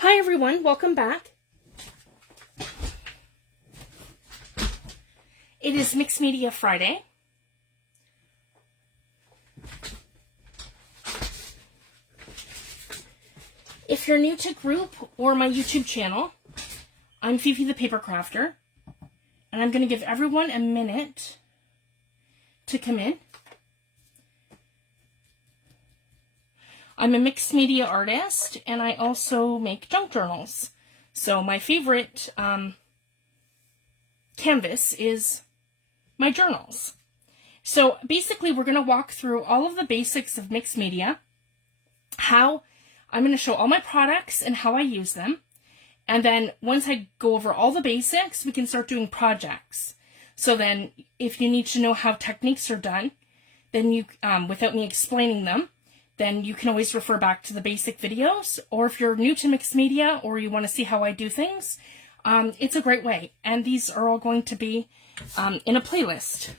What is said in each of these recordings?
Hi everyone, welcome back. It is Mixed Media Friday. If you're new to group or my YouTube channel, I'm Fifi the Paper Crafter, and I'm going to give everyone a minute to come in. I'm a mixed media artist, and I also make junk journals. So my favorite canvas is my journals. So basically, we're going to walk through all of the basics of mixed media, how I'm going to show all my products and how I use them. And then once I go over all the basics, we can start doing projects. So then if you need to know how techniques are done, then you, without me explaining them, then you can always refer back to the basic videos. Or if you're new to mixed media or you want to see how I do things, it's a great way. And these are all going to be in a playlist.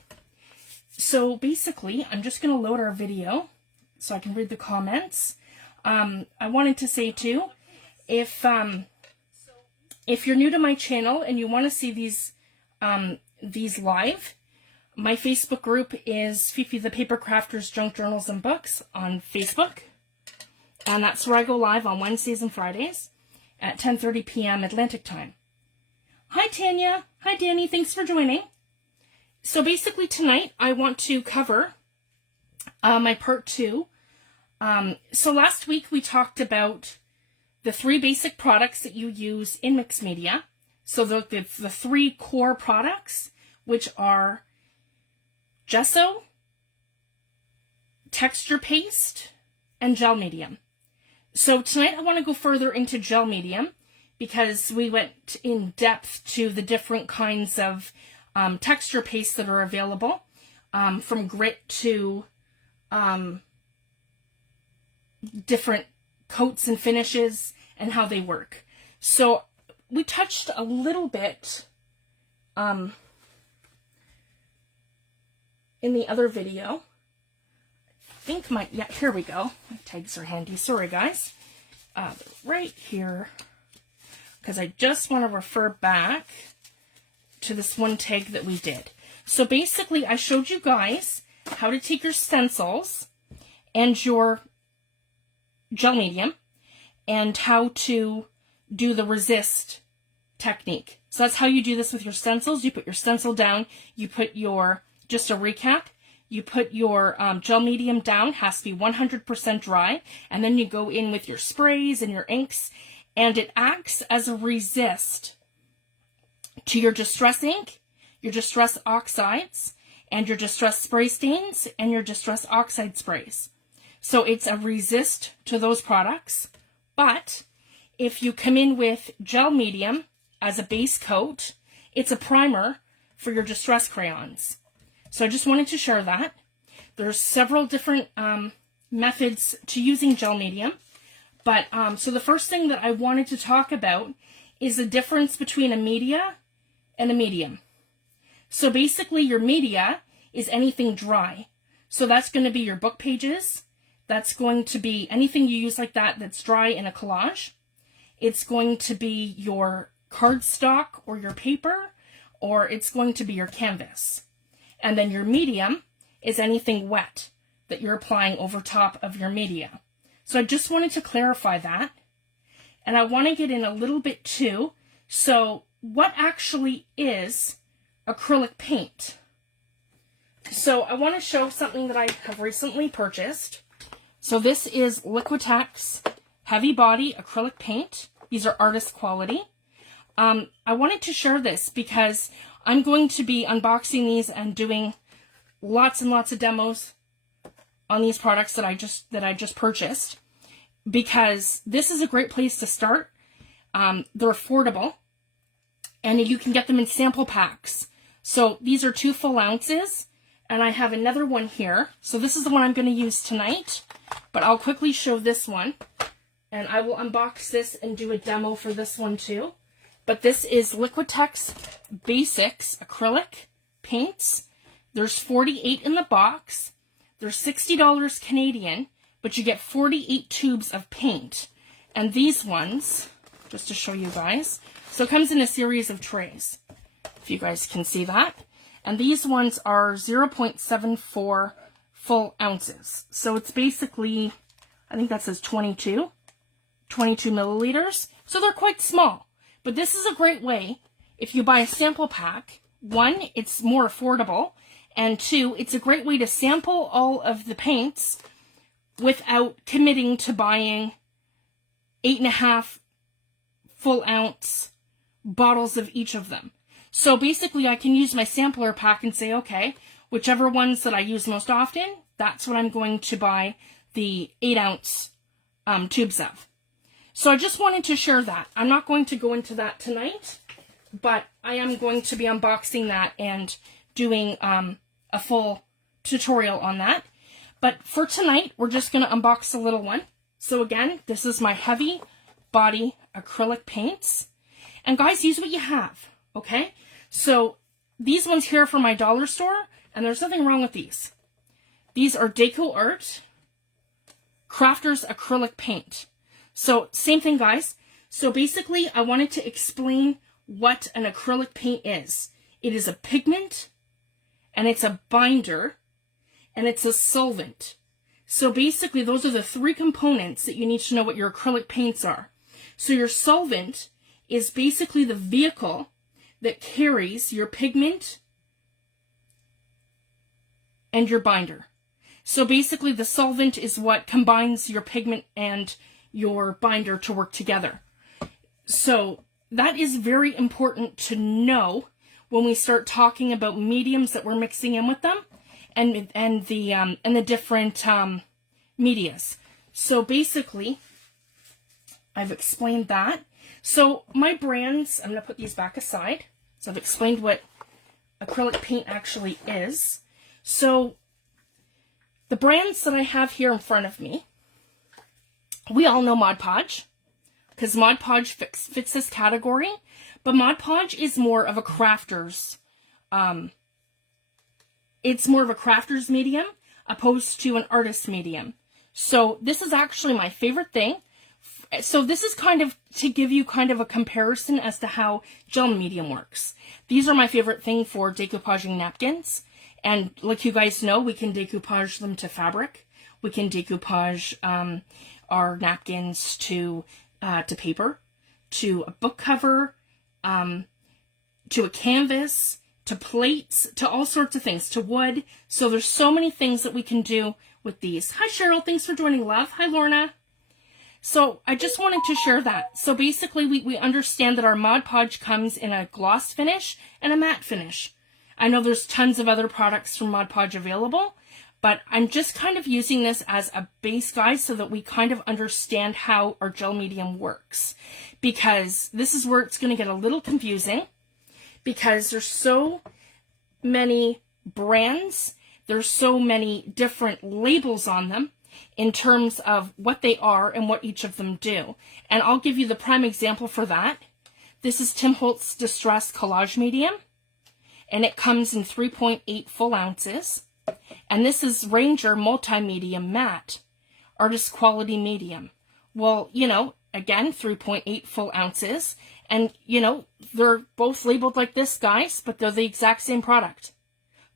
So basically, I'm just going to load our video so I can read the comments. I wanted to say too, if you're new to my channel and you want to see these live, my Facebook group is Fifi the Paper Crafter's Junk Journals and Books on Facebook. And that's where I go live on Wednesdays and Fridays at 10:30 p.m. Atlantic time. Hi, Tanya. Hi, Danny. Thanks for joining. So basically tonight I want to cover my part 2. So last week we talked about the 3 basic products that you use in mixed media. So the 3 core products, which are gesso, texture paste, and gel medium. So tonight I want to go further into gel medium because we went in depth to the different kinds of texture paste that are available, from grit to different coats and finishes and how they work. So we touched a little bit in the other video. I think here we go. My tags are handy. Sorry guys. Right here, because I just want to refer back to this one tag that we did. So basically I showed you guys how to take your stencils and your gel medium and how to do the resist technique. So that's how you do this with your stencils. You put your stencil down, you put your, just a recap, you put your gel medium down, has to be 100% dry, and then you go in with your sprays and your inks, and it acts as a resist to your distress ink, your distress oxides, and your distress spray stains, and your distress oxide sprays. So it's a resist to those products. But if you come in with gel medium as a base coat, it's a primer for your distress crayons. So I just wanted to share that. There's several different methods to using gel medium. But so the first thing that I wanted to talk about is the difference between a media and a medium. So basically your media is anything dry. So that's going to be your book pages. That's going to be anything you use like that that's dry in a collage. It's going to be your cardstock or your paper, or it's going to be your canvas. And then your medium is anything wet that you're applying over top of your media. So I just wanted to clarify that. And I want to get in a little bit too. So what actually is acrylic paint? So I want to show something that I have recently purchased. So this is Liquitex Heavy Body Acrylic Paint. These are artist quality. I wanted to share this because I'm going to be unboxing these and doing lots and lots of demos on these products that I just purchased, because this is a great place to start. They're affordable, and you can get them in sample packs. So these are 2 full ounces, and I have another one here. So this is the one I'm going to use tonight, but I'll quickly show this one, and I will unbox this and do a demo for this one too. But this is Liquitex Basics Acrylic Paints. There's 48 in the box. They're $60 Canadian, but you get 48 tubes of paint. And these ones, just to show you guys. So it comes in a series of trays, if you guys can see that. And these ones are 0.74 full ounces. So it's basically, I think that says 22 milliliters. So they're quite small. But this is a great way, if you buy a sample pack, one, it's more affordable, and two, it's a great way to sample all of the paints without committing to buying 8.5 full ounce bottles of each of them. So basically I can use my sampler pack and say, okay, whichever ones that I use most often, that's what I'm going to buy the 8 ounce tubes of. So I just wanted to share that. I'm not going to go into that tonight, but I am going to be unboxing that and doing a full tutorial on that. But for tonight, we're just going to unbox a little one. So again, this is my heavy body acrylic paints. And guys, use what you have, okay? So these ones here are from my dollar store, and there's nothing wrong with these. These are Deco Art Crafters Acrylic Paint. So same thing, guys. So basically, I wanted to explain what an acrylic paint is. It is a pigment, and it's a binder, and it's a solvent. So basically, those are the three components that you need to know what your acrylic paints are. So your solvent is basically the vehicle that carries your pigment and your binder. So basically, the solvent is what combines your pigment and your binder to work together. So that is very important to know when we start talking about mediums that we're mixing in with them, and the different medias. So basically, I've explained that. So my brands, I'm going to put these back aside. So I've explained what acrylic paint actually is. So the brands that I have here in front of me, we all know Mod Podge, because Mod Podge fits this category, but Mod Podge is more of a crafter's, it's more of a crafter's medium opposed to an artist's medium. So this is actually my favorite thing. So this is kind of to give you kind of a comparison as to how gel medium works. These are my favorite thing for decoupaging napkins. And like you guys know, we can decoupage them to fabric. We can decoupage our napkins to paper, to a book cover, to a canvas, to plates, to all sorts of things, to wood. So there's so many things that we can do with these. Hi Cheryl, thanks for joining, love. Hi Lorna. So I just wanted to share that. So basically we understand that our Mod Podge comes in a gloss finish and a matte finish. I know there's tons of other products from Mod Podge available, but I'm just kind of using this as a base guide so that we kind of understand how our gel medium works. Because this is where it's going to get a little confusing, because there's so many brands, there's so many different labels on them in terms of what they are and what each of them do. And I'll give you the prime example for that. This is Tim Holtz Distress Collage Medium, and it comes in 3.8 full ounces. And this is Ranger Multi-Medium Matte, Artist Quality Medium. Well, you know, again, 3.8 full ounces. And, you know, they're both labeled like this, guys, but they're the exact same product.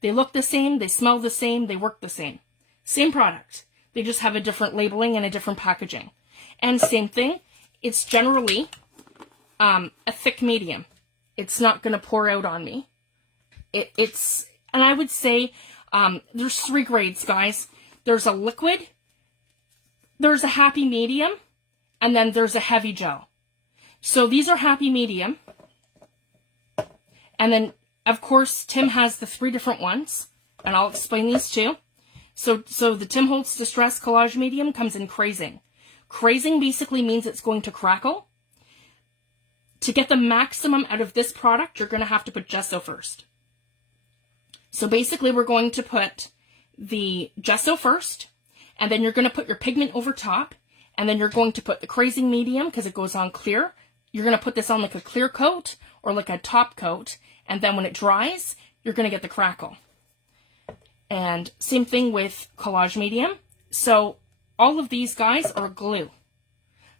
They look the same, they smell the same, they work the same. Same product. They just have a different labeling and a different packaging. And same thing, it's generally a thick medium. It's not going to pour out on me. It's, and I would say, there's 3 grades, guys. There's a liquid, there's a happy medium, and then there's a heavy gel. So these are happy medium. And then, of course, Tim has the 3 different ones, and I'll explain these too. So the Tim Holtz Distress Collage Medium comes in crazing. Crazing basically means it's going to crackle. To get the maximum out of this product, you're going to have to put gesso first. So basically, we're going to put the gesso first, and then you're going to put your pigment over top, and then you're going to put the crazing medium, because it goes on clear. You're going to put this on like a clear coat, or like a top coat, and then when it dries, you're going to get the crackle. And same thing with Collage Medium. So all of these guys are glue.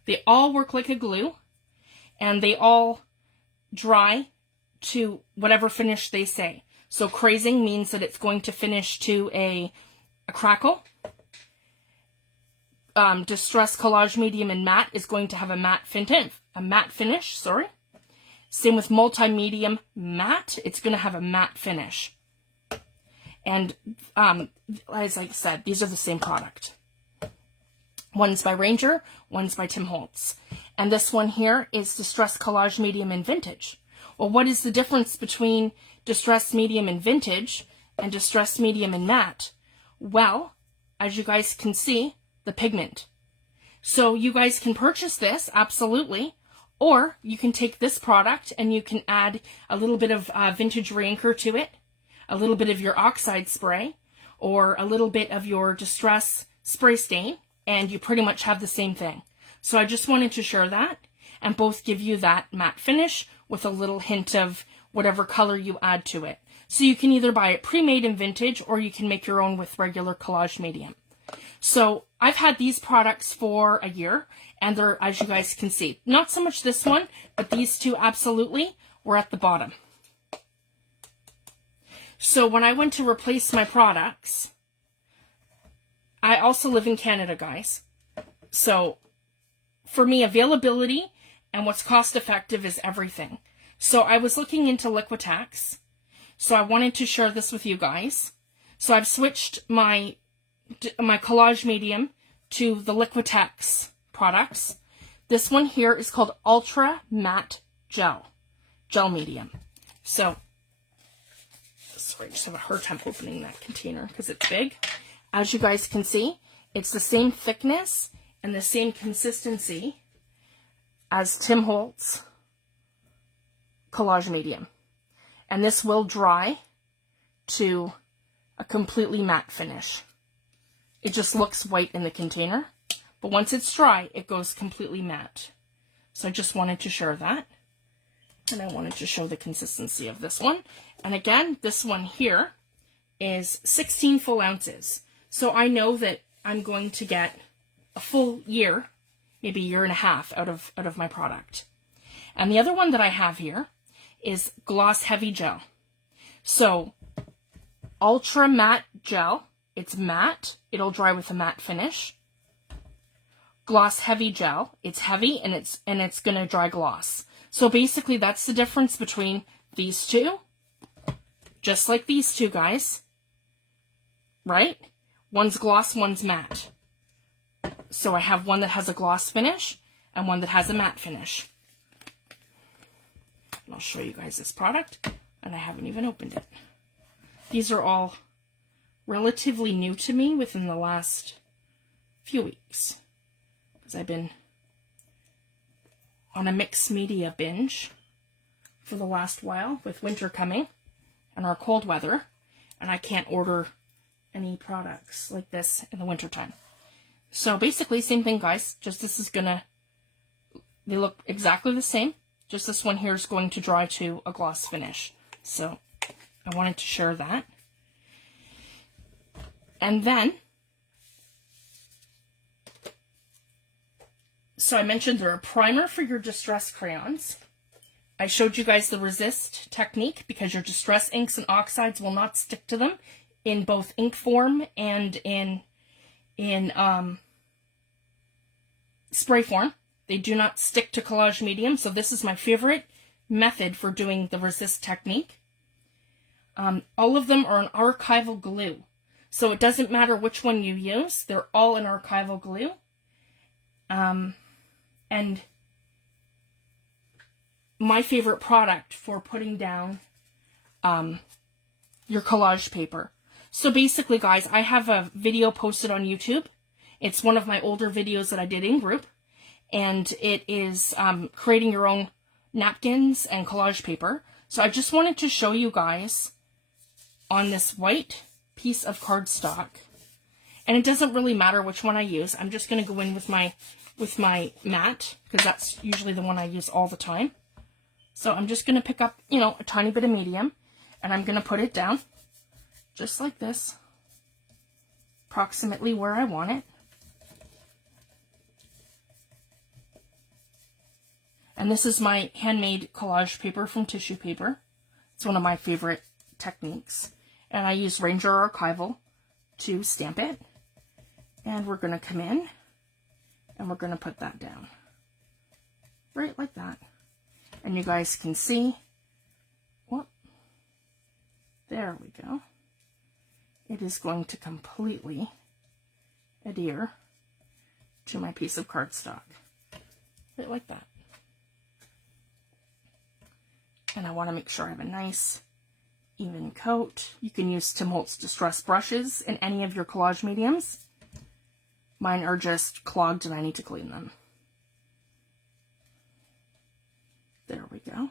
They all work like a glue. and they all dry to whatever finish they say. So crazing means that it's going to finish to a crackle. Distress Collage Medium and Matte is going to have a matte finish, sorry. Same with Multi-Medium Matte, it's going to have a matte finish. And as I said, these are the same product. One's by Ranger, one's by Tim Holtz. And this one here is Distress Collage Medium in Vintage. Well, what is the difference between Distress Medium in Vintage and Distress Medium in Matte? Well, as you guys can see, the pigment. So you guys can purchase this, absolutely, or you can take this product and you can add a little bit of vintage re-inker to it, a little bit of your oxide spray, or a little bit of your Distress spray stain, and you pretty much have the same thing. So I just wanted to share that, and both give you that matte finish with a little hint of whatever color you add to it. So you can either buy it pre-made in vintage, or you can make your own with regular Collage Medium. So I've had these products for a year, and they're, as you guys can see, not so much this one, but these two absolutely were at the bottom. So when I went to replace my products, I also live in Canada, guys. So for me, availability and what's cost effective is everything. So I was looking into Liquitex. So I wanted to share this with you guys. So I've switched my Collage Medium to the Liquitex products. This one here is called Ultra Matte Gel Medium. So, sorry, I just have a hard time opening that container because it's big. As you guys can see, it's the same thickness and the same consistency as Tim Holtz Collage Medium. And this will dry to a completely matte finish. It just looks white in the container, but once it's dry, it goes completely matte. So I just wanted to share that. And I wanted to show the consistency of this one. And again, this one here is 16 full ounces. So I know that I'm going to get a full year, maybe a year and a half out of my product. And the other one that I have here is Gloss Heavy Gel. So Ultra Matte Gel, it's matte, it'll dry with a matte finish. Gloss Heavy Gel, it's heavy and it's gonna dry gloss. So basically that's the difference between these two, just like these two guys, right? One's gloss, one's matte. So I have one that has a gloss finish and one that has a matte finish. And I'll show you guys this product, and I haven't even opened it. These are all relatively new to me within the last few weeks, because I've been on a mixed media binge for the last while with winter coming and our cold weather, and I can't order any products like this in the wintertime. So basically, same thing, guys, just this is gonna, they look exactly the same, just this one here is going to dry to a gloss finish. So I wanted to share that. And then, so I mentioned they're a primer for your distress crayons. I showed you guys the resist technique because your distress inks and oxides will not stick to them in both ink form and in spray form. They do not stick to Collage Medium, so this is my favorite method for doing the resist technique. All of them are an archival glue, so it doesn't matter which one you use, they're all an archival glue. And my favorite product for putting down your collage paper. So basically, guys, I have a video posted on YouTube. It's one of my older videos that I did in group, and it is creating your own napkins and collage paper. So I just wanted to show you guys on this white piece of cardstock, and it doesn't really matter which one I use. I'm just going to go in with my matte, because that's usually the one I use all the time. So I'm just going to pick up, you know, a tiny bit of medium, and I'm going to put it down just like this, approximately where I want it. And this is my handmade collage paper from tissue paper. It's one of my favorite techniques. And I use Ranger Archival to stamp it. And we're going to come in and we're going to put that down. Right like that. And you guys can see, whoop, there we go. It is going to completely adhere to my piece of cardstock. Right like that. And I want to make sure I have a nice even coat. You can use Tim Holtz Distress brushes in any of your collage mediums. Mine are just clogged and I need to clean them. There we go.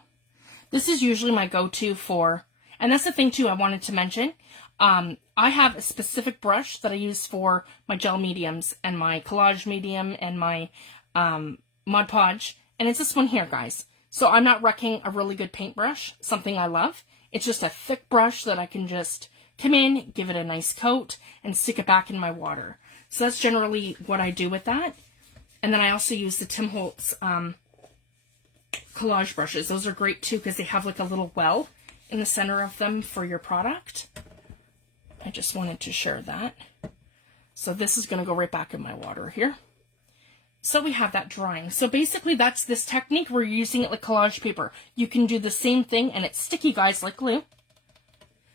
This is usually my go-to for, and that's the thing too I wanted to mention. I have a specific brush that I use for my gel mediums and my collage medium and my Mod Podge. And it's this one here, guys. So I'm not wrecking a really good paintbrush, something I love. It's just a thick brush that I can just come in, give it a nice coat, and stick it back in my water. So that's generally what I do with that. And then I also use the Tim Holtz collage brushes. Those are great too because they have like a little well in the center of them for your product. I just wanted to share that. So this is going to go right back in my water here. So we have that drying. So basically that's this technique. We're using it like collage paper. You can do the same thing and it's sticky, guys, like glue.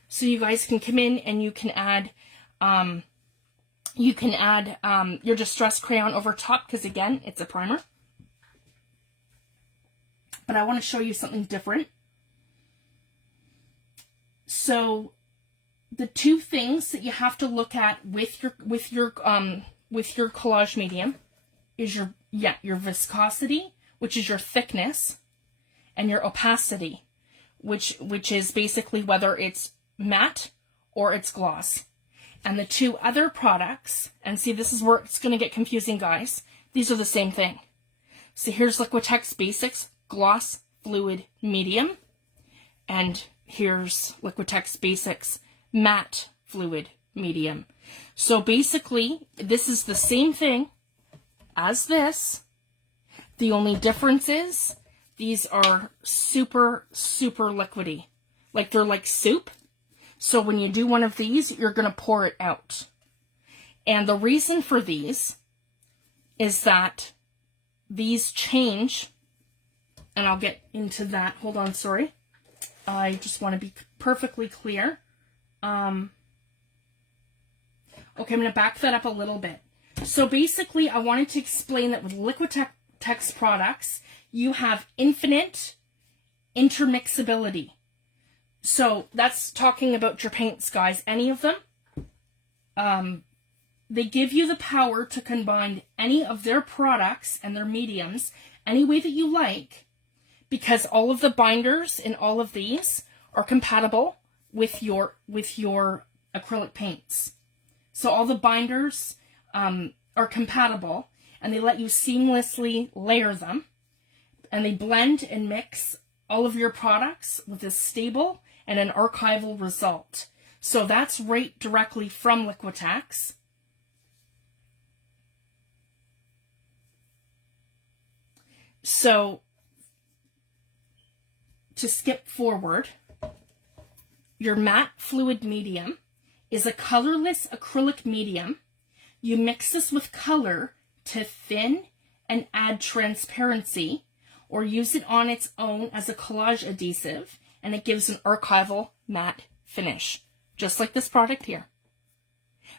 So you guys can come in and you can add your distress crayon over top because again, it's a primer. But I want to show you something different. So the two things that you have to look at with your collage medium is your viscosity, which is your thickness, and your opacity, which is basically whether it's matte or it's gloss. And the two other products, and see, this is where it's going to get confusing, guys. These are the same thing. So here's Liquitex Basics Gloss Fluid Medium, and here's Liquitex Basics Matte Fluid Medium. So basically, this is the same thing as this. The only difference is these are super, super liquidy. Like they're like soup. So when you do one of these, you're going to pour it out. And the reason for these is that these change, and I'll get into that. Hold on, sorry. I just want to be perfectly clear. Okay, I'm going to back that up a little bit. So basically, I wanted to explain that with Liquitex products, you have infinite intermixability. So that's talking about your paints, guys. Any of them. They give you the power to combine any of their products and their mediums any way that you like, because all of the binders in all of these are compatible with your acrylic paints. So all the binders are compatible, and they let you seamlessly layer them, and they blend and mix all of your products with a stable and an archival result. So that's right directly from Liquitex. So to skip forward, your matte fluid medium is a colorless acrylic medium. You mix this with color to thin and add transparency, or use it on its own as a collage adhesive, and it gives an archival matte finish, just like this product here.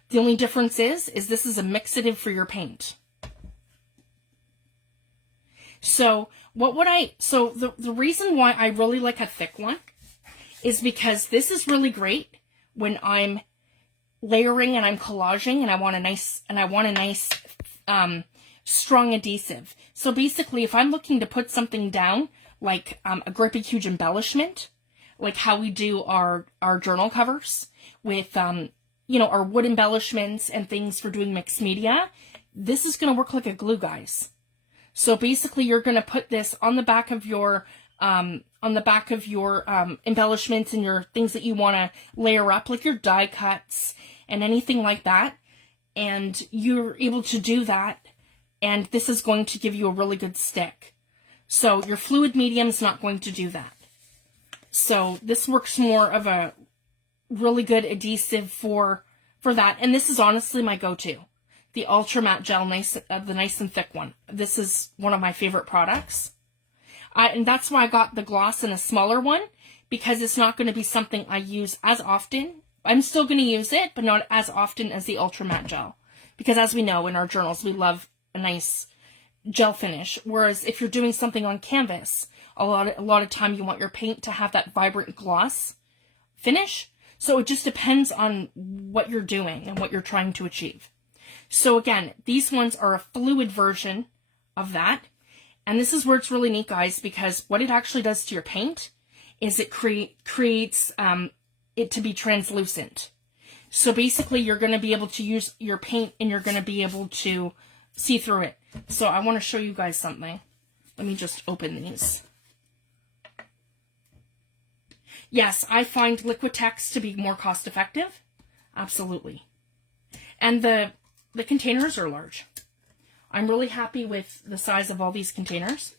The only difference is this is a mixative for your paint. So the reason why I really like a thick one is because this is really great when I'm layering and I'm collaging and I want a nice strong adhesive. So basically, if I'm looking to put something down, like a great huge embellishment, like how we do our journal covers with our wood embellishments and things for doing mixed media, this is going to work like a glue, guys. So basically, you're going to put this on the back of your embellishments and your things that you want to layer up, like your die cuts and anything like that. And you're able to do that. And this is going to give you a really good stick. So your fluid medium is not going to do that. So this works more of a really good adhesive for that. And this is honestly my go-to. The Ultra Matte Gel, the nice and thick one. This is one of my favorite products. And that's why I got the gloss in a smaller one, because it's not going to be something I use as often. I'm still going to use it, but not as often as the Ultra Matte Gel. Because as we know in our journals, we love a nice gel finish. Whereas if you're doing something on canvas, a lot of time you want your paint to have that vibrant gloss finish. So it just depends on what you're doing and what you're trying to achieve. So again, these ones are a fluid version of that. And this is where it's really neat, guys, because what it actually does to your paint is it creates it to be translucent. So basically you're going to be able to use your paint and you're going to be able to see through it. So I want to show you guys something. Let me just open these. Yes, I find Liquitex to be more cost effective. Absolutely. And the containers are large. I'm really happy with the size of all these containers.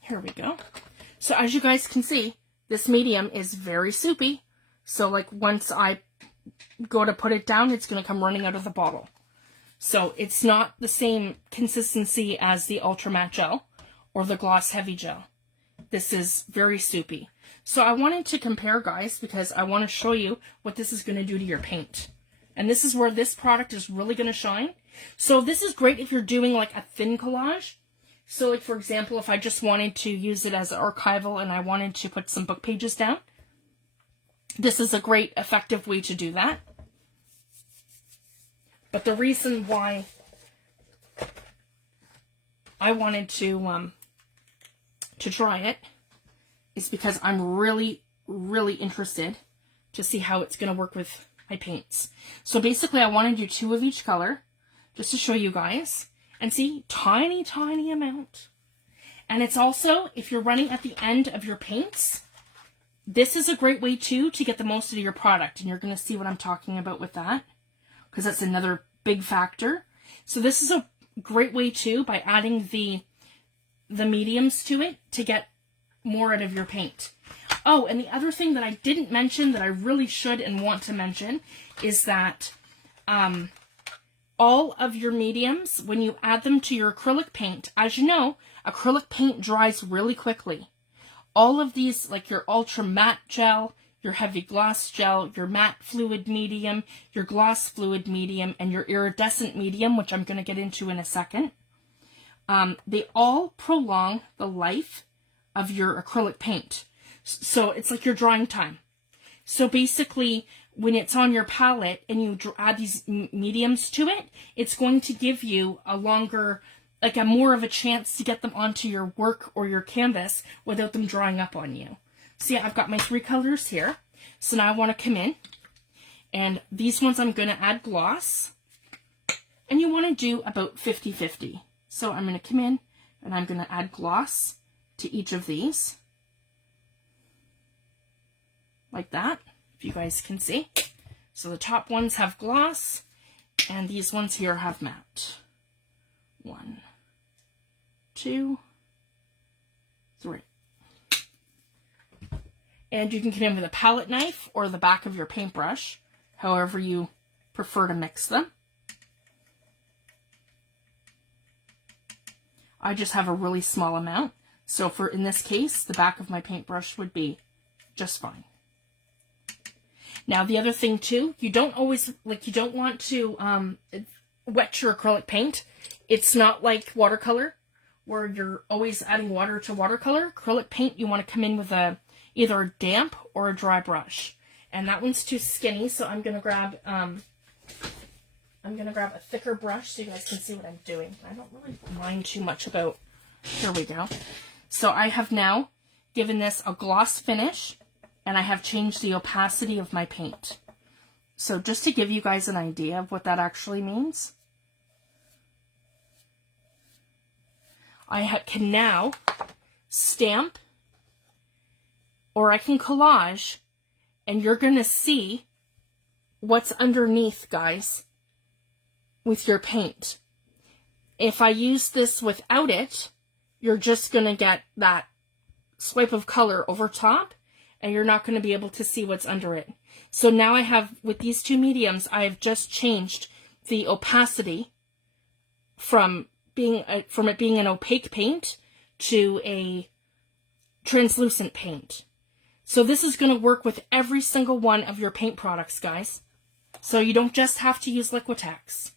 Here we go. So as you guys can see, this medium is very soupy. So like once I go to put it down, it's going to come running out of the bottle. So it's not the same consistency as the Ultra Matte Gel or the Gloss Heavy Gel. This is very soupy. So I wanted to compare, guys, because I want to show you what this is going to do to your paint. And this is where this product is really going to shine. So this is great if you're doing like a thin collage. So like, for example, if I just wanted to use it as archival and I wanted to put some book pages down, this is a great effective way to do that. But the reason why I wanted to try it is because I'm really, really interested to see how it's going to work with my paints. So basically I want to do 2 of each color just to show you guys. And see, tiny, tiny amount. And it's also, if you're running at the end of your paints, this is a great way too to get the most out of your product. And you're going to see what I'm talking about with that, because that's another big factor. So this is a great way too, by adding the mediums to it, to get more out of your paint. Oh, and the other thing that I didn't mention that I really should and want to mention is that all of your mediums, when you add them to your acrylic paint, as you know, acrylic paint dries really quickly. All of these, like your ultra matte gel, your heavy gloss gel, your matte fluid medium, your gloss fluid medium, and your iridescent medium, which I'm going to get into in a second, they all prolong the life of your acrylic paint. So it's like your drying time. So basically, when it's on your palette and you add these mediums to it, it's going to give you a longer, like a more of a chance to get them onto your work or your canvas without them drying up on you. So yeah, I've got my 3 colors here. So now I want to come in, and these ones I'm going to add gloss, and you want to do about 50-50. So I'm going to come in and I'm going to add gloss to each of these, like that, if you guys can see. So the top ones have gloss, and these ones here have matte. 1, 2, 3. And you can come in with a palette knife or the back of your paintbrush, however you prefer to mix them. I just have a really small amount, so for, in this case, the back of my paintbrush would be just fine. Now, the other thing too, you don't always, like, you don't want to wet your acrylic paint. It's not like watercolor, where you're always adding water to watercolor. Acrylic paint, you want to come in with either a damp or a dry brush. And that one's too skinny, so I'm gonna grab a thicker brush so you guys can see what I'm doing. I don't really mind too much about. Here we go. So I have now given this a gloss finish, and I have changed the opacity of my paint. So just to give you guys an idea of what that actually means, I can now stamp, or I can collage, and you're going to see what's underneath, guys, with your paint. If I use this without it, you're just going to get that swipe of color over top, and you're not going to be able to see what's under it. So now I have, with these two mediums, I have just changed the opacity from it being an opaque paint to a translucent paint. So this is going to work with every single one of your paint products, guys. So you don't just have to use Liquitex.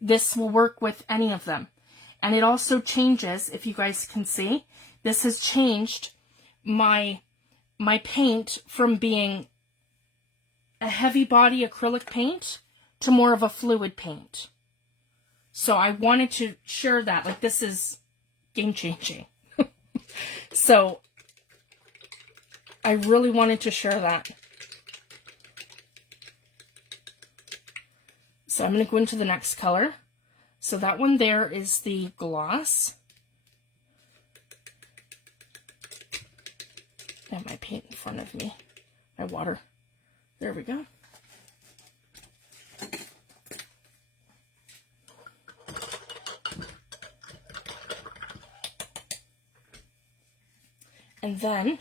This will work with any of them. And it also changes, if you guys can see, this has changed my paint from being a heavy body acrylic paint to more of a fluid paint. So I wanted to share that, like, this is game changing. So I really wanted to share that. So I'm going to go into the next color. So that one there is the gloss. I have my paint in front of me, my water. There we go. And then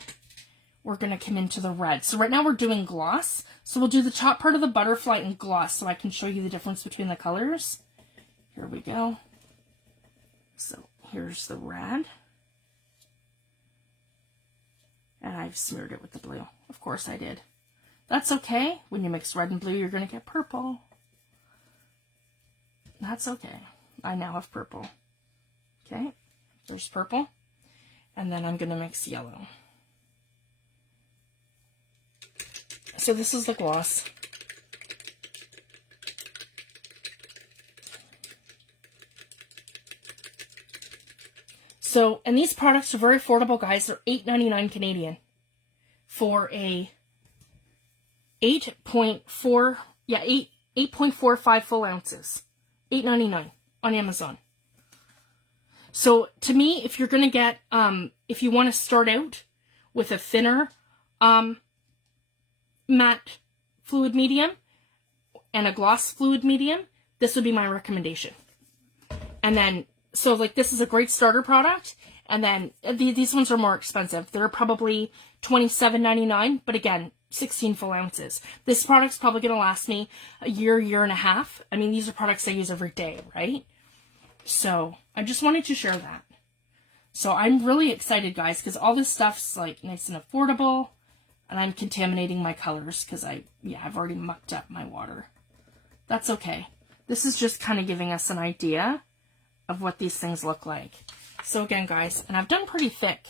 we're going to come into the red. So right now we're doing gloss. So we'll do the top part of the butterfly in gloss so I can show you the difference between the colors. Here we go. So here's the red. And I've smeared it with the blue. Of course I did. That's okay. When you mix red and blue, you're going to get purple. That's okay. I now have purple. Okay, there's purple. And then I'm going to mix yellow. So this is the gloss. So, and these products are very affordable, guys. They're $8.99 Canadian for a 8.45 full ounces. $8.99 on Amazon. So to me, if you're going to get, if you want to start out with a thinner matte fluid medium and a gloss fluid medium, this would be my recommendation. And then, so like this is a great starter product. And then these ones are more expensive. They're probably $27.99, but again, 16 full ounces. This product's probably going to last me a year and a half. I mean, these are products I use every day, right? So I just wanted to share that. So I'm really excited, guys, because all this stuff's like nice and affordable, and I'm contaminating my colors because I've already mucked up my water. That's okay. This is just kind of giving us an idea of what these things look like. So again, guys, and I've done pretty thick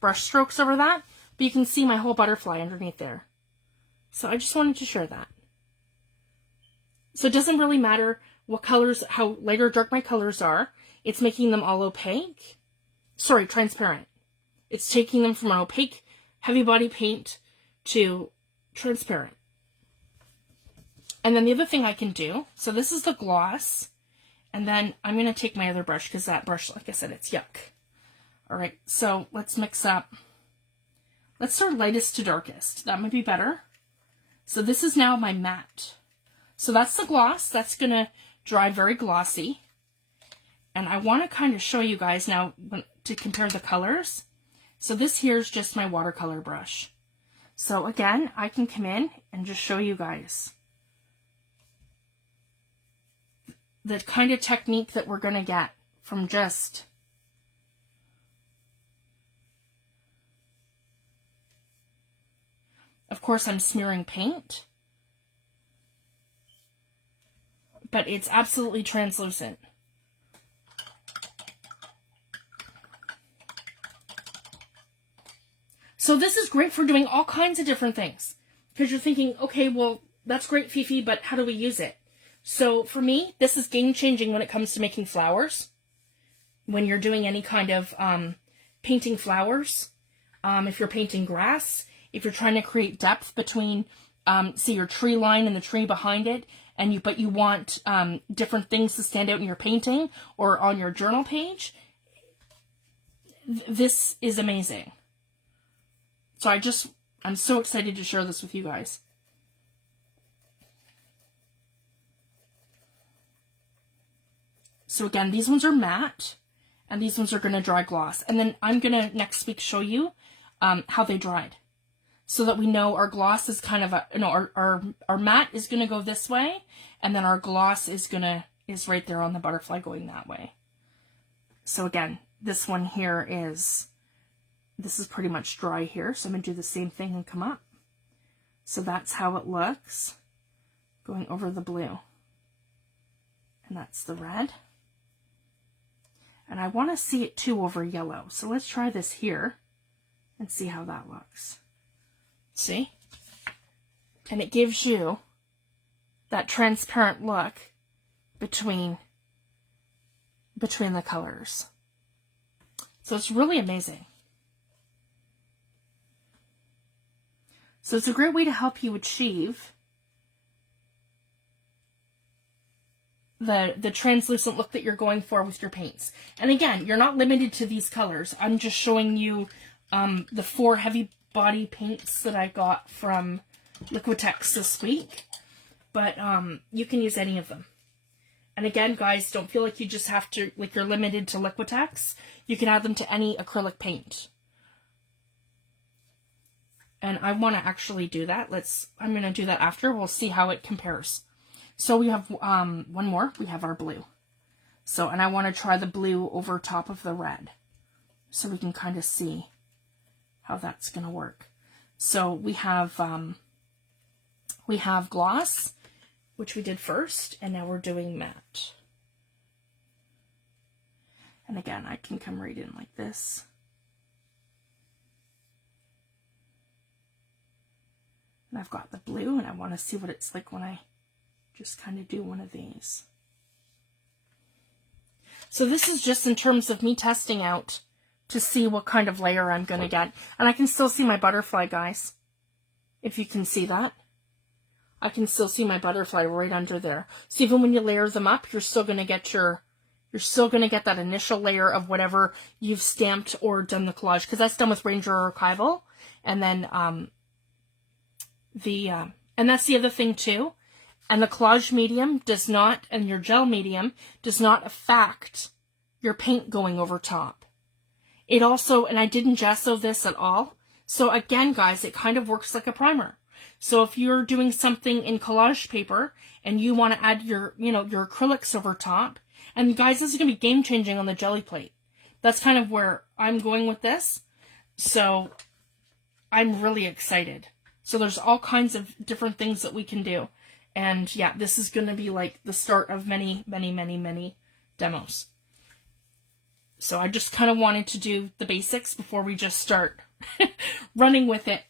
brush strokes over that, but you can see my whole butterfly underneath there. So I just wanted to share that. So it doesn't really matter what colors, how light or dark my colors are. It's making them all opaque. Sorry, transparent. It's taking them from an opaque, heavy body paint to transparent. And then the other thing I can do, so this is the gloss, and then I'm going to take my other brush, because that brush, like I said, it's yuck. All right, so let's mix up. Let's start lightest to darkest. That might be better. So this is now my matte. So that's the gloss. That's going to dry very glossy. And I want to kind of show you guys now to compare the colors. So this here is just my watercolor brush. So again, I can come in and just show you guys the kind of technique that we're going to get from just of course I'm smearing paint, but it's absolutely translucent. So this is great for doing all kinds of different things, because you're thinking, okay, well, that's great, Fifi, but how do we use it? So for me, this is game-changing when it comes to making flowers. When you're doing any kind of painting flowers, if you're painting grass, if you're trying to create depth between, say, your tree line and the tree behind it, but you want different things to stand out in your painting or on your journal page, this is amazing. So I'm so excited to share this with you guys. So again, these ones are matte, and these ones are going to dry gloss. And then I'm going to next week show you how they dried, so that we know our gloss is kind of a, you know, our matte is going to go this way, and then our gloss is right there on the butterfly going that way. So again, this one here this is pretty much dry here, so I'm going to do the same thing and come up. So that's how it looks going over the blue. And that's the red. And I want to see it too over yellow. So let's try this here and see how that looks. See? And it gives you that transparent look between the colors. So it's really amazing. So it's a great way to help you achieve the translucent look that you're going for with your paints. And again, you're not limited to these colors. I'm just showing you the 4 heavy body paints that I got from Liquitex this week. But you can use any of them. And again, guys, don't feel like you just have to, like you're limited to Liquitex. You can add them to any acrylic paint. And I want to actually do that. I'm going to do that after. We'll see how it compares. So we have one more. We have our blue. So, and I want to try the blue over top of the red, so we can kind of see how that's going to work. So we have gloss, which we did first, and now we're doing matte. And again, I can come right in like this. And I've got the blue, and I want to see what it's like when I just kind of do one of these. So this is just in terms of me testing out to see what kind of layer I'm going to get. And I can still see my butterfly, guys. If you can see that. I can still see my butterfly right under there. So even when you layer them up, you're still going to get that initial layer of whatever you've stamped or done the collage. Because that's done with Ranger Archival. And then and that's the other thing too. And the collage medium does not, and your gel medium does not affect your paint going over top. It also, and I didn't gesso this at all. So again, guys, it kind of works like a primer. So if you're doing something in collage paper and you want to add your acrylics over top, and guys, this is going to be game changing on the jelly plate. That's kind of where I'm going with this. So I'm really excited. So there's all kinds of different things that we can do. And yeah, this is going to be like the start of many, many, many, many demos. So I just kind of wanted to do the basics before we just start running with it.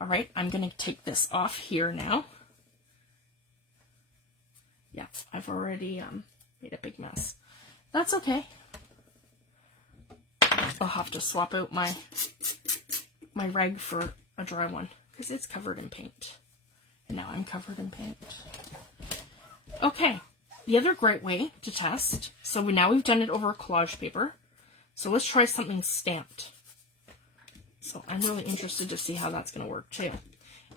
All right, I'm going to take this off here now. Yeah, I've already made a big mess. That's okay. I'll have to swap out my rag for a dry one because it's covered in paint. And now I'm covered in paint. Okay, the other great way to test, so now we've done it over collage paper. So let's try something stamped. So I'm really interested to see how that's going to work too.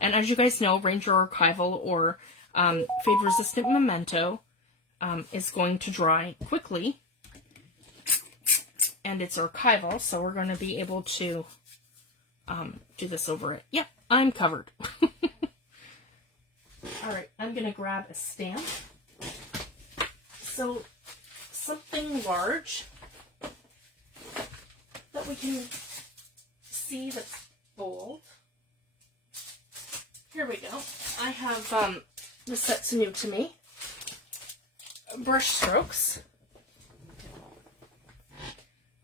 And as you guys know, Ranger Archival or Fade Resistant Memento is going to dry quickly. And it's archival, so we're going to be able to do this over it. Yep, I'm covered. All right, I'm going to grab a stamp. So something large that we can see that's bold. Here we go. I have this set's new to me. Brush strokes.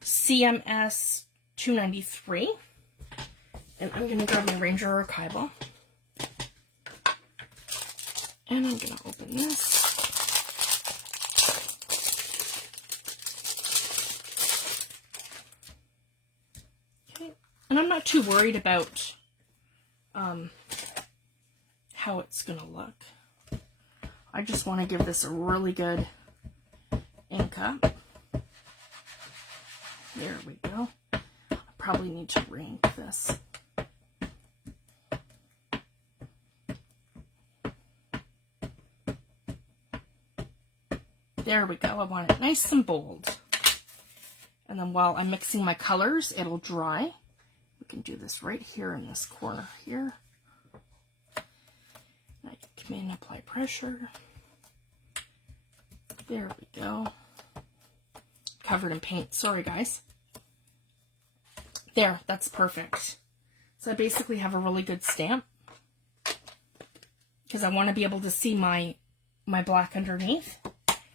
CMS 293. And I'm going to grab my Ranger Archival. And I'm going to open this. Okay. And I'm not too worried about how it's going to look. I just want to give this a really good ink up. There we go. I probably need to re-ink this. There we go. I want it nice and bold. And then while I'm mixing my colors, it'll dry. We can do this right here in this corner here. I come in, apply pressure. There we go. Covered in paint. Sorry, guys. There, that's perfect. So I basically have a really good stamp because I want to be able to see my black underneath.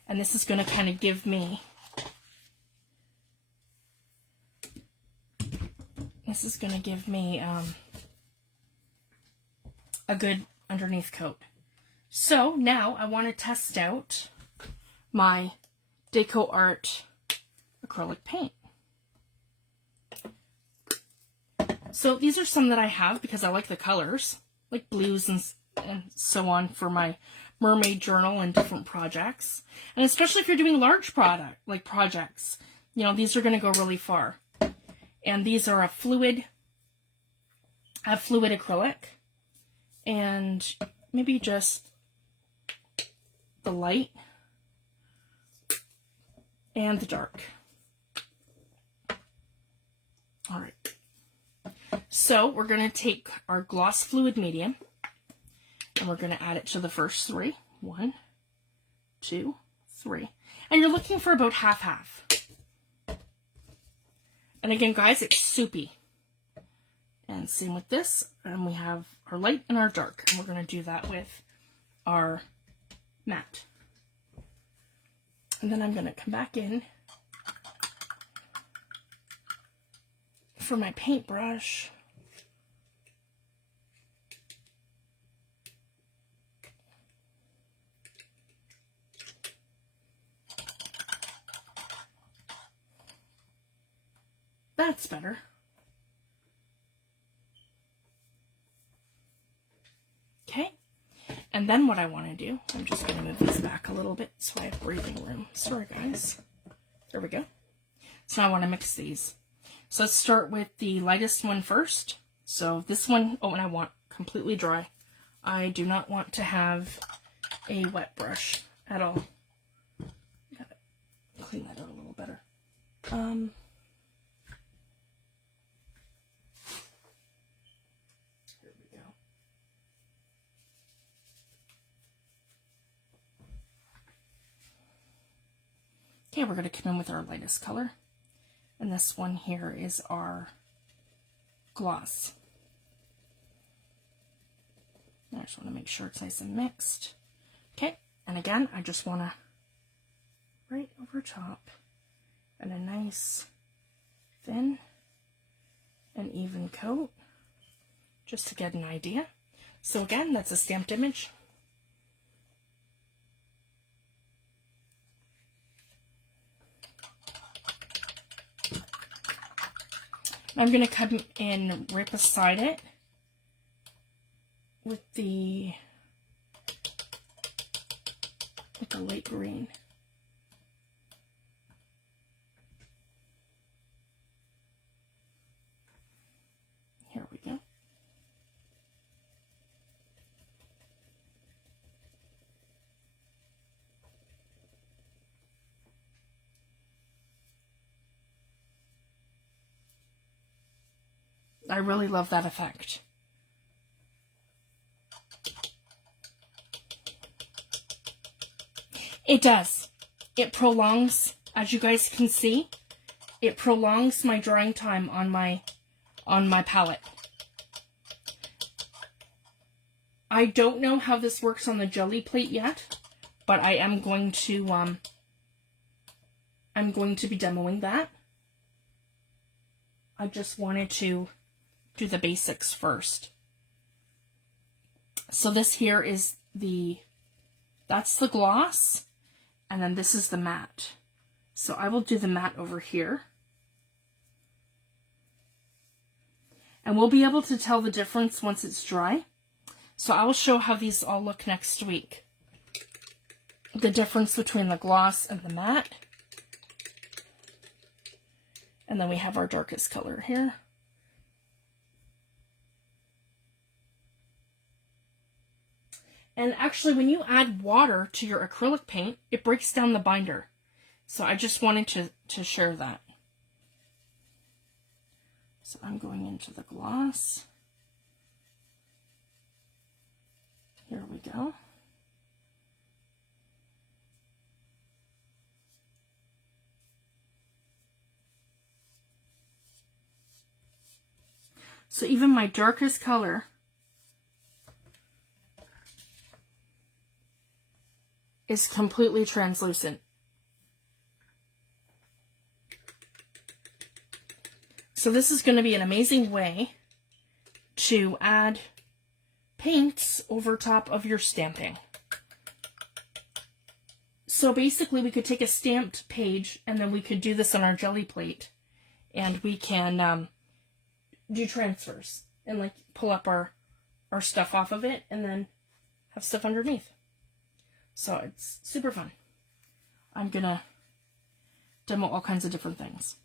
And this is going to kind of give me, a good underneath coat. So now I want to test out my Deco Art acrylic paint. So these are some that I have because I like the colors, like blues and so on for my mermaid journal and different projects. And especially if you're doing large projects, you know, these are going to go really far. And these are a fluid acrylic, and maybe just the light and the dark. All right. So we're going to take our gloss fluid medium and we're going to add it to the first three. 1, 2, 3. And you're looking for about half-half. And again, guys, it's soupy. And same with this. And we have our light and our dark. And we're going to do that with our matte. And then I'm going to come back in for my paintbrush. That's better. Okay. And then what I want to do, I'm just going to move these back a little bit so I have breathing room. Sorry, guys. There we go. So now I want to mix these. So let's start with the lightest one first. So this one, oh, and I want completely dry. I do not want to have a wet brush at all. Gotta clean that out a little better. Here we go. Okay, we're going to come in with our lightest color. And this one here is our gloss. I just want to make sure it's nice and mixed. Okay, and again, I just want to right over top and a nice thin and even coat just to get an idea. So again, that's a stamped image. I'm going to come in right beside it with the light green. Here we go. I really love that effect. It does. It prolongs, as you guys can see, it prolongs my drying time on my palette. I don't know how this works on the jelly plate yet, but I am going to be demoing that. I just wanted to do the basics first. So this here is that's the gloss, and then this is the matte. So I will do the matte over here. And we'll be able to tell the difference once it's dry. So I will show how these all look next week. The difference between the gloss and the matte. And then we have our darkest color here. And actually, when you add water to your acrylic paint, it breaks down the binder. So I just wanted to share that. So I'm going into the gloss. Here we go. So even my darkest color is completely translucent. So this is going to be an amazing way to add paints over top of your stamping. So basically we could take a stamped page and then we could do this on our jelly plate, and we can do transfers and like pull up our stuff off of it and then have stuff underneath. So it's super fun. I'm gonna demo all kinds of different things.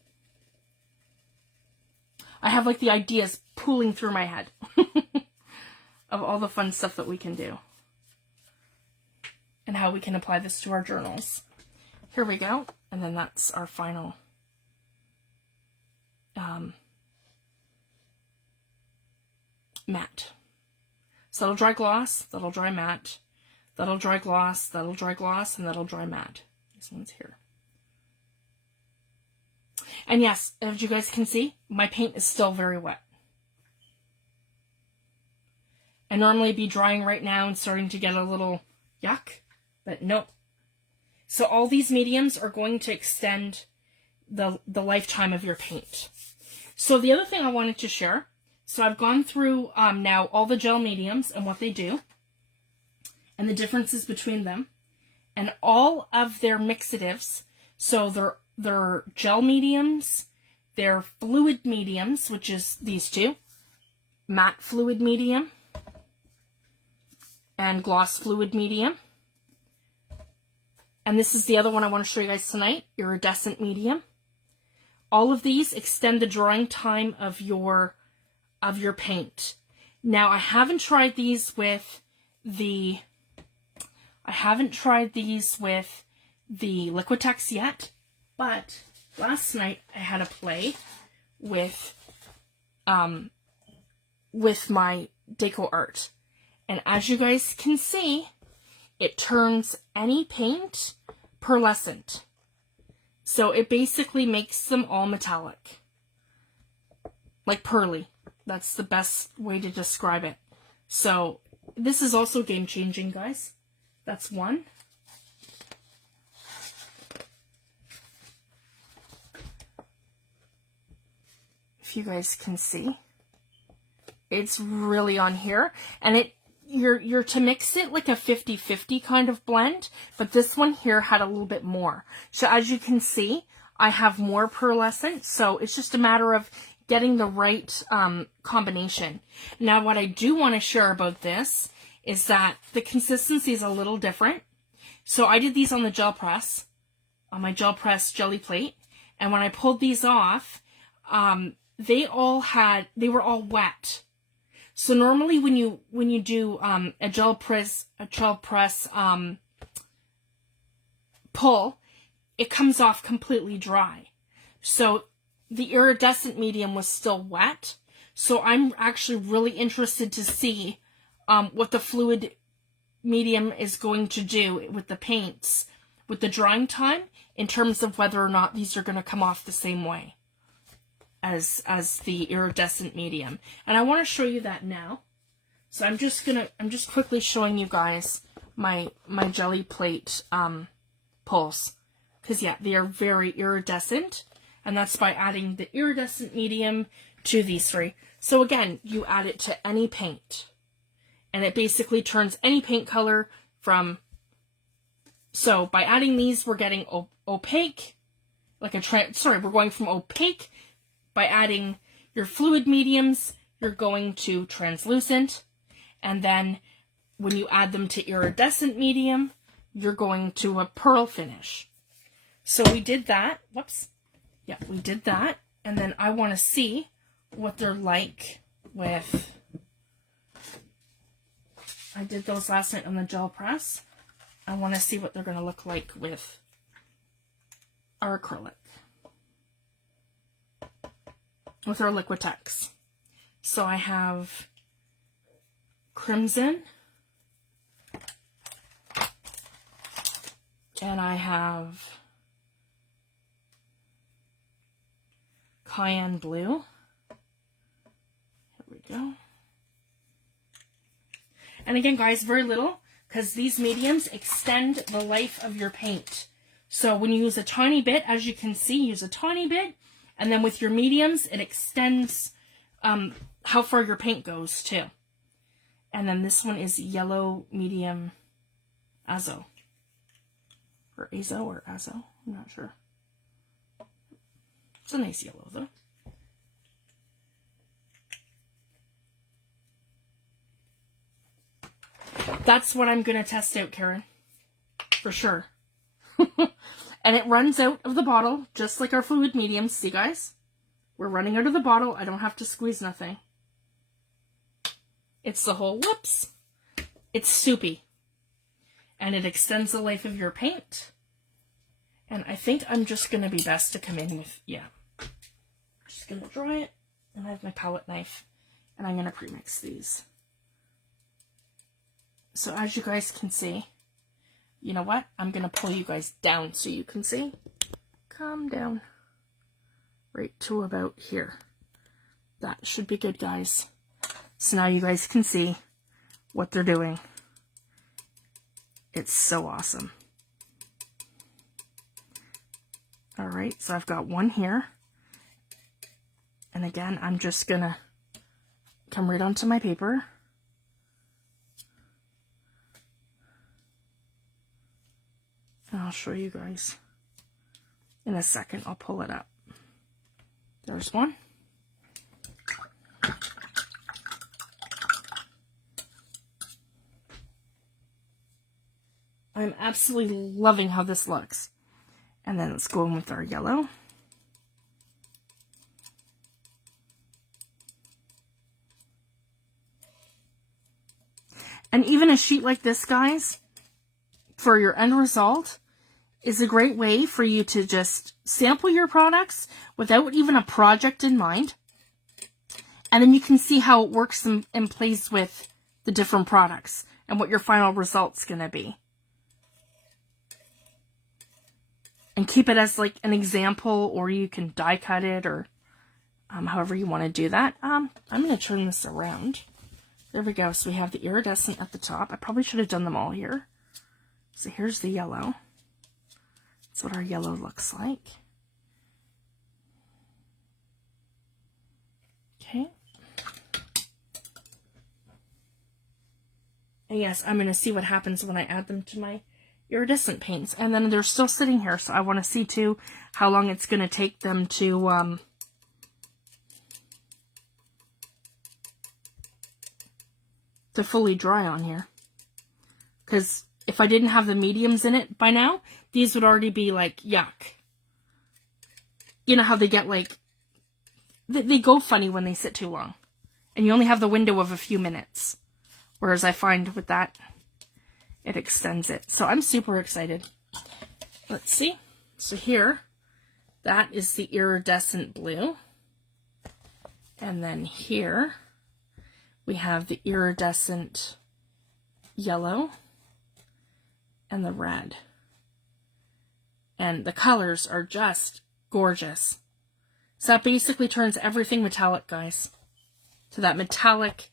I have like the ideas pooling through my head of all the fun stuff that we can do and how we can apply this to our journals. Here we go. And then that's our final matte. So that'll dry gloss, that'll dry matte, that'll dry gloss, that'll dry gloss, and that'll dry matte. This one's here. And yes, as you guys can see, my paint is still very wet. I normally be drying right now and starting to get a little yuck, but no. So all these mediums are going to extend the lifetime of your paint. So the other thing I wanted to share, so I've gone through now all the gel mediums and what they do, and the differences between them, and all of their mixatives. So they're gel mediums, they're fluid mediums, which is these two, matte fluid medium and gloss fluid medium. And this is the other one I want to show you guys tonight, iridescent medium. All of these extend the drying time of your paint. Now I haven't tried these with the Liquitex yet, but last night I had a play with my deco art, and as you guys can see, it turns any paint pearlescent. So it basically makes them all metallic, like pearly. That's the best way to describe it. So this is also game-changing, guys. That's one. If you guys can see, it's really on here, and you're to mix it like a 50-50 kind of blend, but this one here had a little bit more. So as you can see, I have more pearlescent, so it's just a matter of getting the right combination. Now what I do want to share about this is that the consistency is a little different. So I did these on the gel press, on my gel press jelly plate, and when I pulled these off, they were all wet. So normally when you do a gel press pull, it comes off completely dry. So the iridescent medium was still wet. So I'm actually really interested to see what the fluid medium is going to do with the paints, with the drying time, in terms of whether or not these are going to come off the same way as the iridescent medium. And I want to show you that now. So I'm just quickly showing you guys my jelly plate pulls, because yeah, they are very iridescent, and that's by adding the iridescent medium to these three. So again, you add it to any paint, and it basically turns any paint color from, so by adding these, we're getting opaque, like we're going from opaque. By adding your fluid mediums, you're going to translucent, and then when you add them to iridescent medium, you're going to a pearl finish. So we did that. Whoops. Yeah, we did that. And then I want to see what they're like with I did those last night on the gel press. I want to see what they're going to look like with our acrylic. With our Liquitex. So I have Crimson. And I have Cayenne Blue. Here we go. And again, guys, very little, because these mediums extend the life of your paint. So when you use a tiny bit, as you can see, use a tiny bit, and then with your mediums, it extends how far your paint goes too. And then this one is Yellow Medium Azo. Or Azo or Azo, I'm not sure. It's a nice yellow though. That's what I'm going to test out, Karen. For sure. And it runs out of the bottle, just like our fluid mediums. See, guys? We're running out of the bottle. I don't have to squeeze nothing. It's the whole, whoops. It's soupy. And it extends the life of your paint. And I think I'm just going to be best to come in with, yeah. I'm just going to dry it. And I have my palette knife. And I'm going to pre-mix these. So as you guys can see, you know what? I'm going to pull you guys down so you can see. Calm down. Right to about here. That should be good, guys. So now you guys can see what they're doing. It's so awesome. Alright, so I've got one here. And again, I'm just going to come right onto my paper. And I'll show you guys in a second. I'll pull it up. There's one. I'm absolutely loving how this looks. And then let's go in with our yellow. And even a sheet like this, guys, for your end result, is a great way for you to just sample your products without even a project in mind. And then you can see how it works and plays with the different products and what your final result's going to be. And keep it as like an example, or you can die cut it, or however you want to do that. I'm going to turn this around. There we go. So we have the iridescent at the top. I probably should have done them all here. So here's the yellow. That's what our yellow looks like. Okay. And yes, I'm going to see what happens when I add them to my iridescent paints. And then they're still sitting here, so I want to see too how long it's going to take them to fully dry on here. Because if I didn't have the mediums in it by now, these would already be like, yuck. You know how they get like, they go funny when they sit too long. And you only have the window of a few minutes. Whereas I find with that, it extends it. So I'm super excited. Let's see. So here, that is the iridescent blue. And then here, we have the iridescent yellow and the red. And the colors are just gorgeous. So that basically turns everything metallic, guys. To that metallic,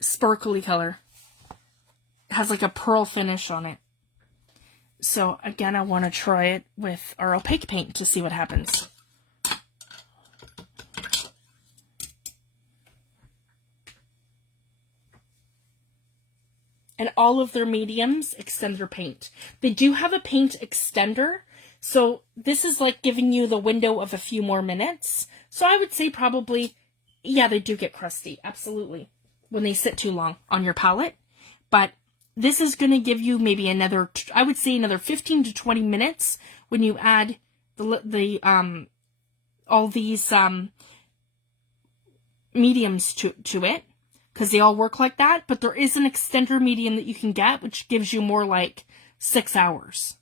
sparkly color. It has like a pearl finish on it. So again, I want to try it with our opaque paint to see what happens. And all of their mediums extend their paint. They do have a paint extender. So this is like giving you the window of a few more minutes. So I would say probably, yeah, they do get crusty. Absolutely. When they sit too long on your palette. But this is going to give you maybe another, I would say another 15 to 20 minutes when you add all these mediums to it. because they all work like that, but there is an extender medium that you can get, which gives you more like 6 hours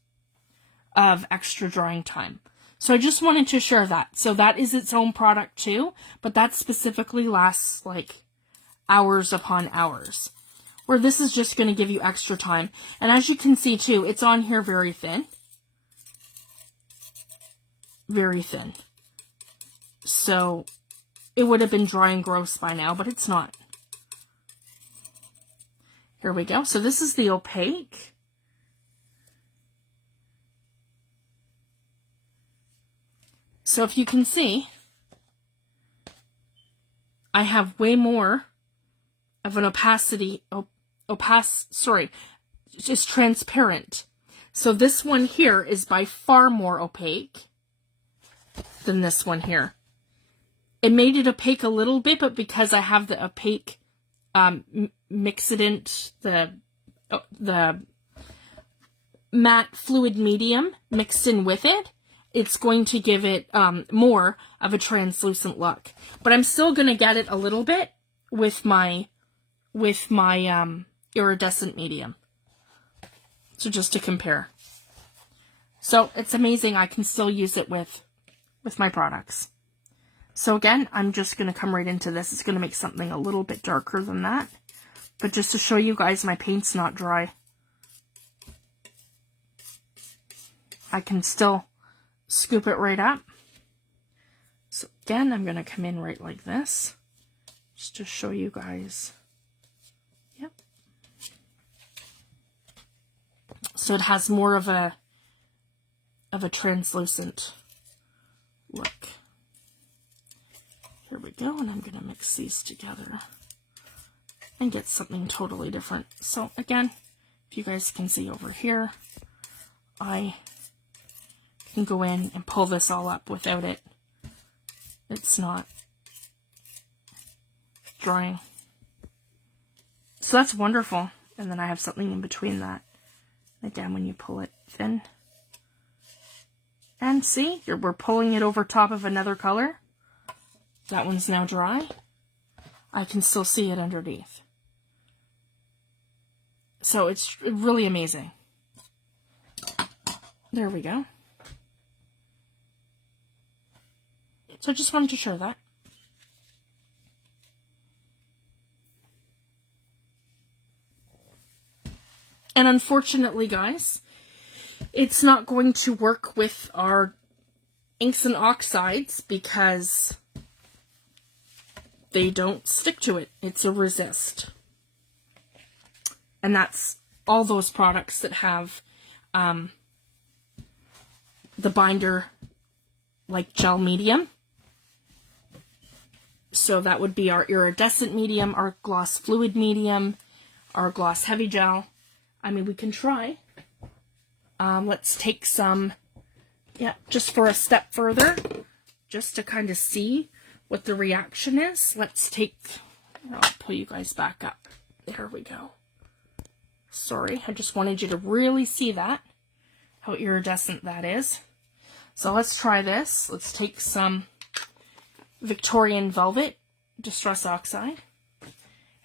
of extra drying time. So I just wanted to share that. So that is its own product too, but that specifically lasts like hours upon hours, where this is just going to give you extra time. And as you can see too, it's on here very thin. Very thin. So it would have been dry and gross by now, but it's not. Here we go. So this is the opaque. So if you can see, I have way more of an opacity, it's transparent. So this one here is by far more opaque than this one here. It made it opaque a little bit, but because I have the opaque mixidant, the matte fluid medium mixed in with it, it's going to give it more of a translucent look. But I'm still going to get it a little bit with my iridescent medium. So just to compare. So it's amazing I can still use it with my products. So again, I'm just going to come right into this. It's going to make something a little bit darker than that. But just to show you guys, my paint's not dry. I can still scoop it right up. So again, I'm going to come in right like this, just to show you guys. Yep. So it has more of a translucent look. Here we go, and I'm going to mix these together and get something totally different. So again, if you guys can see over here, I can go in and pull this all up without it. It's not drying. So that's wonderful. And then I have something in between that. Again, when you pull it thin. And see, we're pulling it over top of another color. That one's now dry. I can still see it underneath. So it's really amazing. There we go. So I just wanted to share that. And unfortunately, guys, it's not going to work with our inks and oxides because they don't stick to it. It's a resist. And that's all those products that have the binder like gel medium. So that would be our iridescent medium, our gloss fluid medium, our gloss heavy gel. I mean, we can try. Let's take some, just for a step further, just to kind of see what the reaction is. Let's take, I'll pull you guys back up. There we go. Sorry, I just wanted you to really see that, how iridescent that is. So let's try this. Let's take some Victorian Velvet Distress Oxide,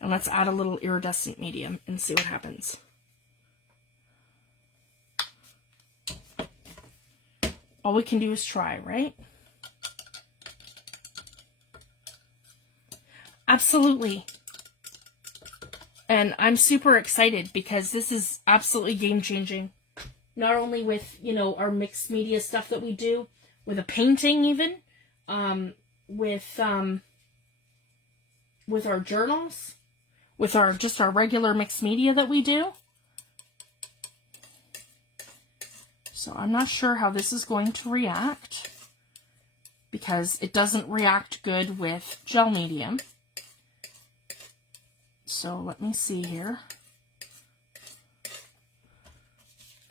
and let's add a little iridescent medium and see what happens. All we can do is try, right? Absolutely. And I'm super excited because this is absolutely game-changing. Not only with, our mixed media stuff that we do, with a painting even, with our journals, with our regular mixed media that we do. So I'm not sure how this is going to react because it doesn't react good with gel medium. So let me see here.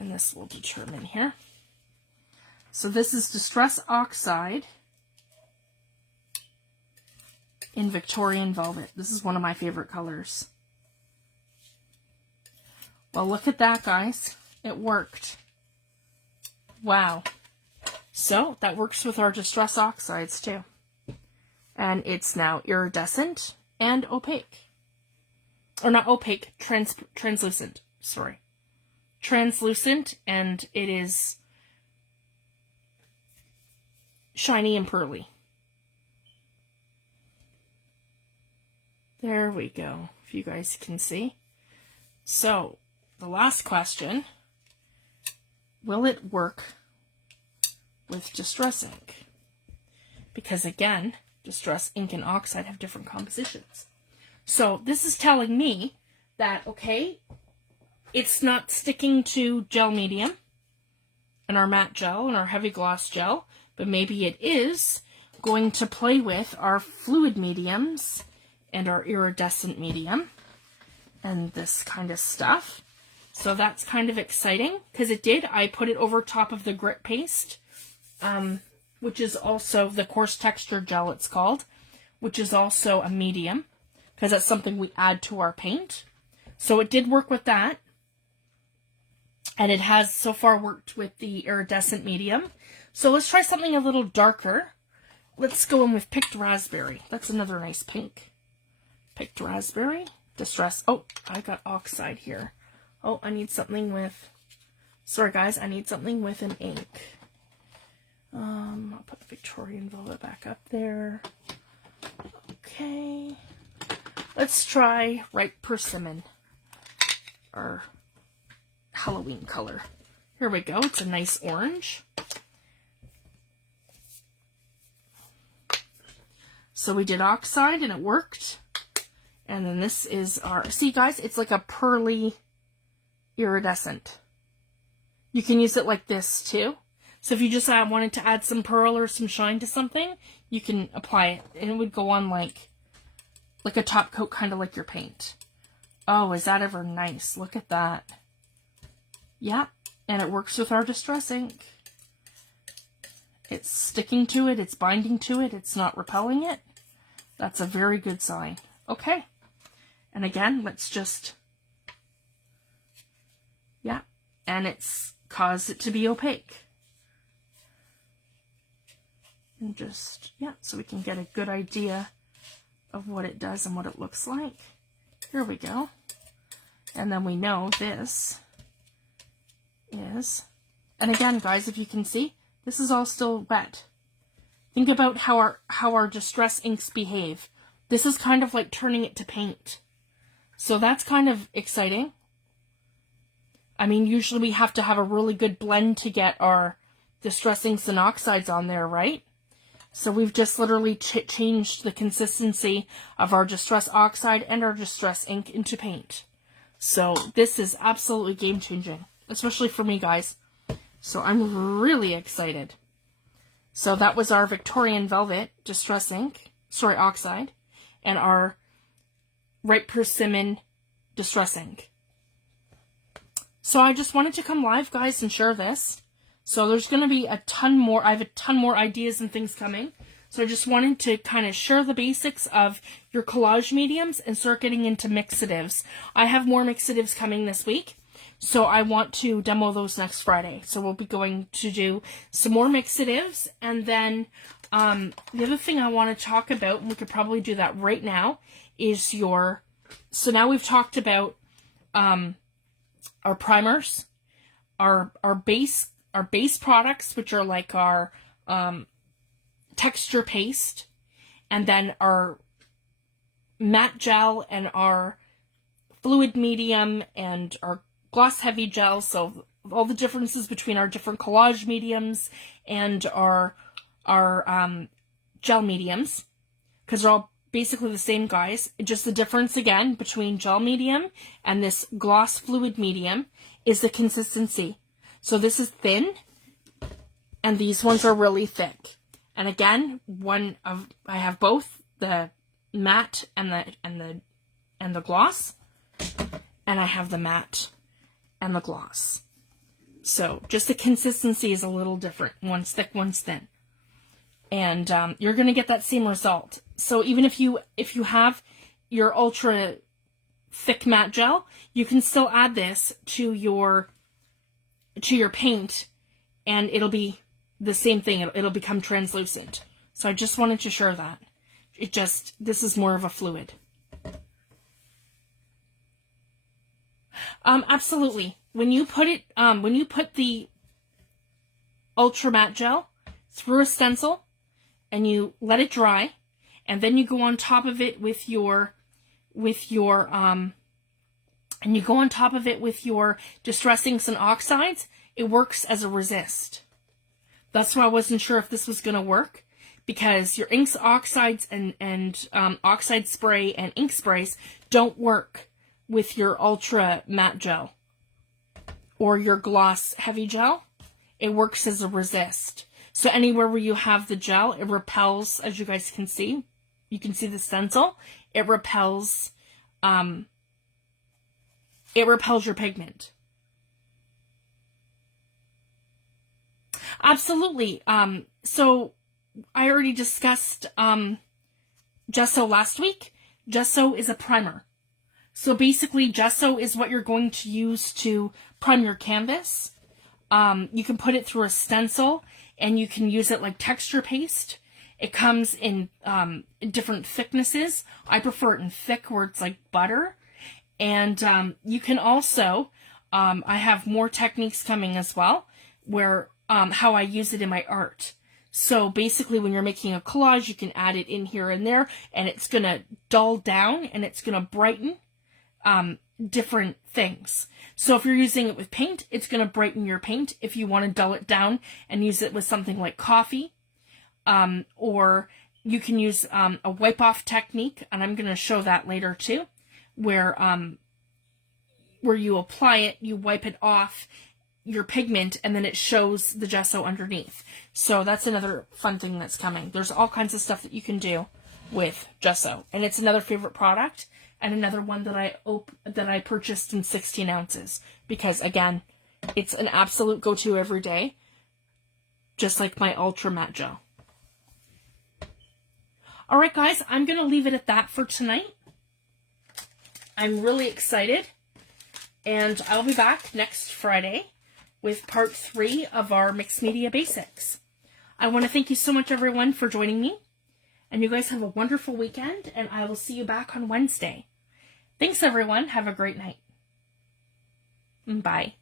And this will determine here. So this is Distress Oxide in Victorian Velvet. This is one of my favorite colors. Well, look at that, guys. It worked. Wow. So that works with our Distress Oxides too. And it's now iridescent and opaque. or not opaque, translucent, sorry. Translucent, and it is shiny and pearly. There we go, if you guys can see. So, the last question, will it work with Distress ink? Because again, Distress ink and Oxide have different compositions. So this is telling me that, okay, it's not sticking to gel medium and our matte gel and our heavy gloss gel, but maybe it is going to play with our fluid mediums and our iridescent medium and this kind of stuff. So that's kind of exciting, because I put it over top of the grit paste, which is also the coarse texture gel it's called, which is also a medium, because that's something we add to our paint. So it did work with that. And it has so far worked with the iridescent medium. So let's try something a little darker. Let's go in with Picked Raspberry. That's another nice pink. Picked Raspberry. Distress. Oh, I got Oxide here. Oh, I need something with... Sorry guys, I need something with an ink. I'll put the Victorian Velvet back up there. Okay. Let's try Ripe Persimmon. Our Halloween color. Here we go. It's a nice orange. So we did Oxide and it worked. And then this is our... See guys, it's like a pearly iridescent. You can use it like this too. So if you just wanted to add some pearl or some shine to something, you can apply it. And it would go on like a top coat, kind of like your paint. Oh, is that ever nice? Look at that. Yeah, and it works with our Distress ink. It's sticking to it, it's binding to it, it's not repelling it. That's a very good sign. Okay. And again, let's just... Yeah, and it's caused it to be opaque. And just, yeah, so we can get a good idea of what it does and what it looks like. Here we go. And then we know this is, and again guys, if you can see, this is all still wet. Think about how our Distress inks behave. This is kind of like turning it to paint. So that's kind of exciting. I mean, usually we have to have a really good blend to get our Distress inks and Oxides on there, right? So we've just literally changed the consistency of our Distress Oxide and our Distress ink into paint. So this is absolutely game-changing, especially for me, guys. So I'm really excited. So that was our Victorian Velvet Distress ink, sorry, Oxide, and our Ripe Persimmon Distress ink. So I just wanted to come live, guys, and share this. So there's going to be a ton more. I have a ton more ideas and things coming. So I just wanted to kind of share the basics of your collage mediums and start getting into mixatives. I have more mixatives coming this week. So I want to demo those next Friday. So we'll be going to do some more mixatives. And then the other thing I want to talk about, and we could probably do that right now, is your... So now we've talked about our primers, our base products, which are like our texture paste, and then our matte gel and our fluid medium and our gloss heavy gel. So all the differences between our different collage mediums and our gel mediums, because they're all basically the same, guys. Just the difference again between gel medium and this gloss fluid medium is the consistency. So this is thin, and these ones are really thick. And again, I have both the matte and the gloss, and I have the matte and the gloss. So just the consistency is a little different. One's thick, one's thin, and you're gonna get that same result. So even if you have your ultra thick matte gel, you can still add this to your paint, and it'll be the same thing. It'll become translucent. So I just wanted to share that. This is more of a fluid. Absolutely. When you put it, when you put the Ultra Matte Gel through a stencil and you let it dry, and then you go on top of it with your, and you go on top of it with your Distress Inks and Oxides, it works as a resist. That's why I wasn't sure if this was going to work, because your inks, oxides, and oxide spray and ink sprays don't work with your Ultra Matte Gel or your Gloss Heavy Gel. It works as a resist. So anywhere where you have the gel, it repels, as you guys can see. You can see the stencil. It repels your pigment. Absolutely. So I already discussed gesso last week. Gesso is a primer. So basically, gesso is what you're going to use to prime your canvas. You can put it through a stencil, and you can use it like texture paste. It comes in different thicknesses. I prefer it in thick, where it's like butter. And you can also, I have more techniques coming as well, where how I use it in my art. So basically, when you're making a collage, you can add it in here and there, and it's going to dull down, and it's going to brighten different things. So if you're using it with paint, it's going to brighten your paint. If you want to dull it down and use it with something like coffee, or you can use a wipe-off technique, and I'm going to show that later too, where you apply it, you wipe it off your pigment, and then it shows the gesso underneath. So that's another fun thing that's coming. There's all kinds of stuff that you can do with gesso, and it's another favorite product, and another one that I purchased in 16 ounces, because again, it's an absolute go-to every day, just like my Ultra Matte Gel. All right, guys, I'm going to leave it at that for tonight. I'm really excited, and I'll be back next Friday with part 3 of our Mixed Media Basics. I want to thank you so much, everyone, for joining me, and you guys have a wonderful weekend, and I will see you back on Wednesday. Thanks, everyone. Have a great night. Bye.